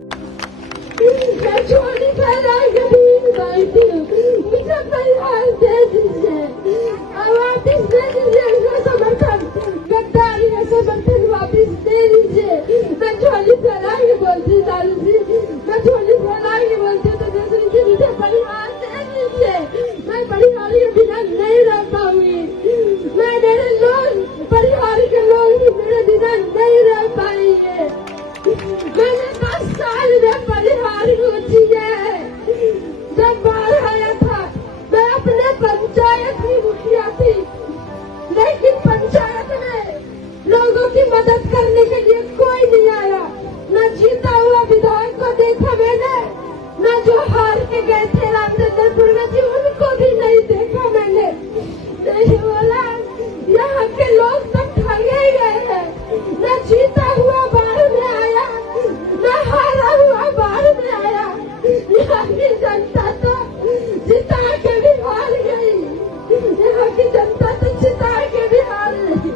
मैं छोटी बहन गरीब बैठी हूँ, मुझे परिवार दे दीजिए, वापिस दे दीजिए समर्थन, गद्दारी का समर्थन वापिस दे दीजिए। मैं छोटी बहन बोलती दारू जी, मैं छोटी बहन बोलती तो दूसरी जी मुझे परिवार दे दीजिए। मैं परिवार के बिना नहीं रह पाऊंगी, मैं मेरे लोग परिवार के लोग भी मेरे बिना नहीं रह पाएंगे। मैंने 10 साल में परिवार को जिया है। जब बाहर आया था मैं अपने पंचायत की मुखिया थी, लेकिन पंचायत में लोगों की मदद करने के लिए कोई नहीं आया। न जीता हुआ विधायक को देखा मैंने, न जो हार के गए थे रामचंद्रपुर में जी उनको भी नहीं देखा मैंने। नहीं बोला यहाँ के लोग सब ठगे गए हैं, न जीता हुआ बाहर में आया, न हारा हुआ बाहर में आया। यहाँ की जनता तो जिता के भी हार गई, यहाँ की जनता तो जिता के भी हार गई।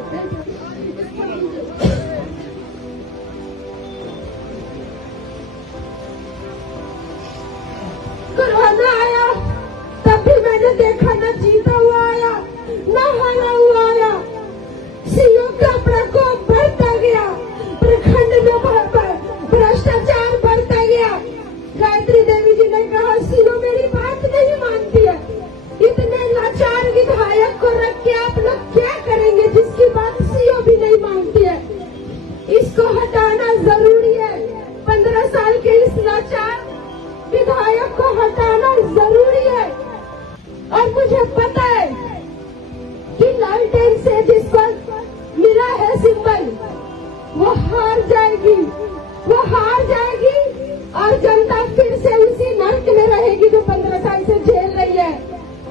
कोरोना आया तब भी मैंने देखा न जीता हुआ आया न हारा हुआ आया। सीओ का प्रकोप बढ़ता गया, प्रखंड में भ्रष्टाचार बढ़ता गया। गायत्री देवी जी ने कहा सीओ मेरी बात नहीं मानती है। इतने लाचार विधायक को रख के आप लोग क्या करेंगे जिसकी बात सीओ भी नहीं मानती है। इसको हटाना जरूरी है। 15 साल के इस लाचार विधायक को हटाना जरूरी है। और मुझे पता है कि लालटेन से जिसको मिला है सिंबल वो हार जाएगी, वो हार जाएगी और जनता फिर से उसी नर्क में रहेगी जो 15 साल से झेल रही है।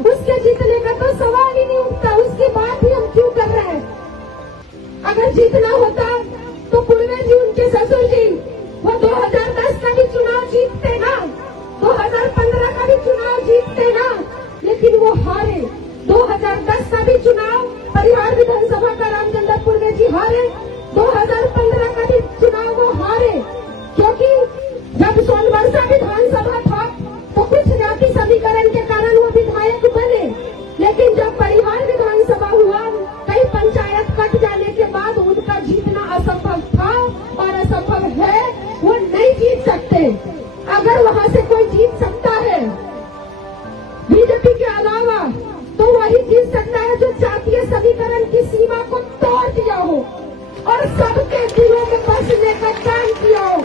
उसके जीतने का तो सवाल ही नहीं उठता, उसकी बात ही हम क्यों कर रहे हैं। अगर जीतना होता तो पूर्वे जी उनके ससुर जी वो 2010 का भी चुनाव जीतते ना, 2015 का भी चुनाव जीतते ना, लेकिन वो हारे। 2010 का भी चुनाव परिहार विधानसभा का रामचंद्रपुर में जी हारे, 2015 का भी चुनाव वो हारे। क्योंकि जब सोनवर्षा विधानसभा था तो कुछ जाति समीकरण के कारण वो विधायक बने, लेकिन जब परिहार विधानसभा हुआ कई पंचायत कट जाने के बाद उनका जीतना असंभव था और असंभव है, वो नहीं जीत सकते। अगर वहाँ से कोई जीत सकता है बीजेपी के अलावा तो वही जीत सकता है जो जातीय समीकरण की सीमा को तोड़ दिया हो और सबके दिलों में बसने का काम किया हो,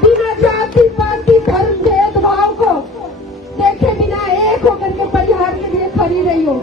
बिना जाति पाति धर्म भेदभाव को देखे बिना एक होकर के परिहार के लिए खड़ी रही हो।